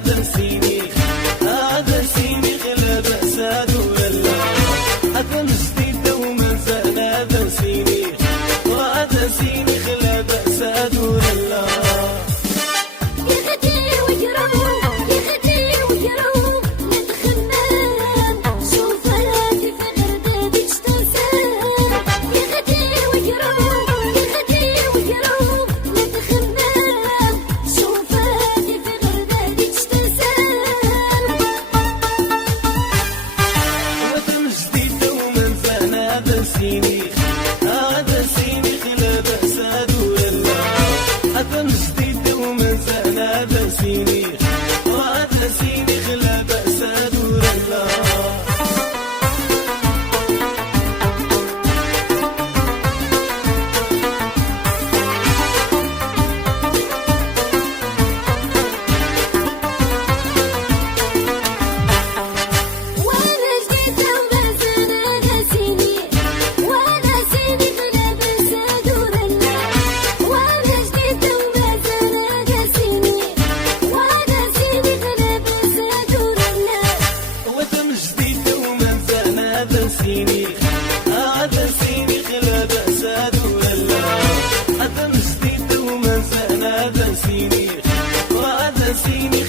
هذا سينيخ هذا سينيخ لا بأس ولا هذا جديد وما زال هذا سينيخ وهذا سينيخ لا بأس ولا سينيخ هذا سينيخ لا بأس ولا هذا جديد وما زال هذا سينيخ وهذا سينيخ لا بأس ولا سينيخ هذا سينيخ لا بأس ولا هذا جديد وما زال هذا سينيخ وهذا سينيخ